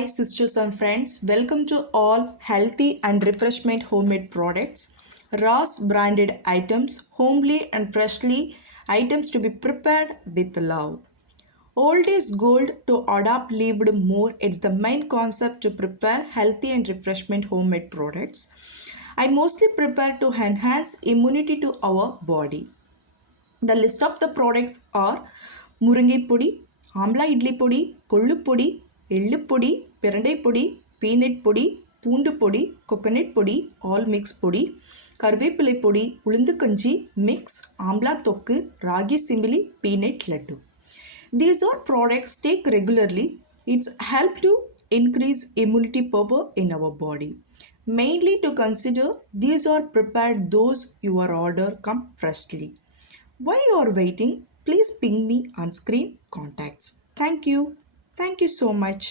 Hi, sisters and friends. Welcome to all healthy and refreshment homemade products. Ross branded items, homely and freshly items to be prepared with love. Old is gold to adapt lived more. It's the main concept to prepare healthy and refreshment homemade products. I mostly prepare to enhance immunity to our body. The list of the products are முருங்கை பொடி, ஆம்லா இட்லி பொடி, கொள்ளு பொடி, எள்ளு பொடி, பிரண்டை பொடி, peanut பொடி, பூண்டு பொடி, கொக்கனட் பொடி, ஆல் மிக்ஸ் பொடி, கருவேப்பிலை பொடி, உளுந்து கஞ்சி, mix, amla thokku, ragi simply, peanut laddu. These are products take regularly. It's help to increase immunity power in our body. Mainly to consider, these are prepared those your order come freshly. While you are waiting, please ping me on screen contacts. Thank you. Thank you so much.